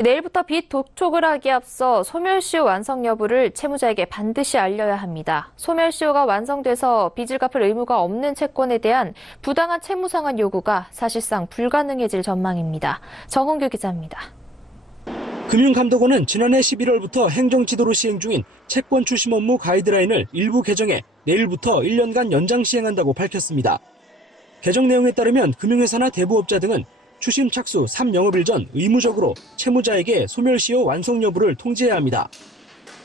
내일부터 빚 독촉을 하기에 앞서 소멸시효 완성 여부를 채무자에게 반드시 알려야 합니다. 소멸시효가 완성돼서 빚을 갚을 의무가 없는 채권에 대한 부당한 채무 상환 요구가 사실상 불가능해질 전망입니다. 정은규 기자입니다. 금융감독원은 지난해 11월부터 행정지도로 시행 중인 채권 추심 업무 가이드라인을 일부 개정해 내일부터 1년간 연장 시행한다고 밝혔습니다. 개정 내용에 따르면 금융회사나 대부업자 등은 추심 착수 3영업일 전 의무적으로 채무자에게 소멸시효 완성 여부를 통지해야 합니다.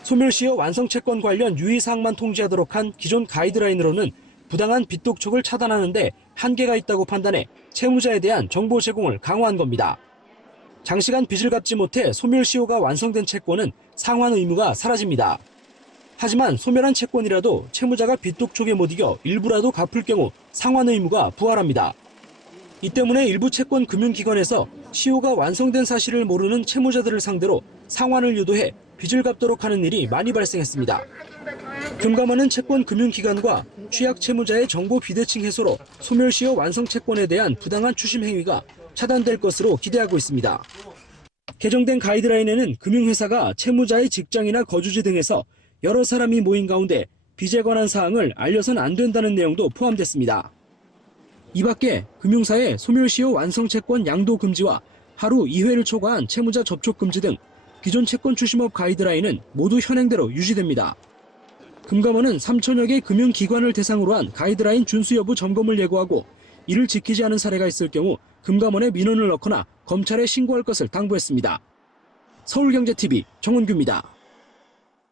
소멸시효 완성 채권 관련 유의사항만 통지하도록 한 기존 가이드라인으로는 부당한 빚 독촉을 차단하는데 한계가 있다고 판단해 채무자에 대한 정보 제공을 강화한 겁니다. 장시간 빚을 갚지 못해 소멸시효가 완성된 채권은 상환 의무가 사라집니다. 하지만 소멸한 채권이라도 채무자가 빚 독촉에 못 이겨 일부라도 갚을 경우 상환 의무가 부활합니다. 이 때문에 일부 채권 금융기관에서 시효가 완성된 사실을 모르는 채무자들을 상대로 상환을 유도해 빚을 갚도록 하는 일이 많이 발생했습니다. 금감원은 채권 금융기관과 취약 채무자의 정보 비대칭 해소로 소멸시효 완성 채권에 대한 부당한 추심 행위가 차단될 것으로 기대하고 있습니다. 개정된 가이드라인에는 금융회사가 채무자의 직장이나 거주지 등에서 여러 사람이 모인 가운데 빚에 관한 사항을 알려선 안 된다는 내용도 포함됐습니다. 이 밖에 금융사의 소멸시효 완성 채권 양도 금지와 하루 2회를 초과한 채무자 접촉 금지 등 기존 채권 추심업 가이드라인은 모두 현행대로 유지됩니다. 금감원은 3천여 개 금융기관을 대상으로 한 가이드라인 준수 여부 점검을 예고하고 이를 지키지 않은 사례가 있을 경우 금감원에 민원을 넣거나 검찰에 신고할 것을 당부했습니다. 서울경제TV 정은규입니다.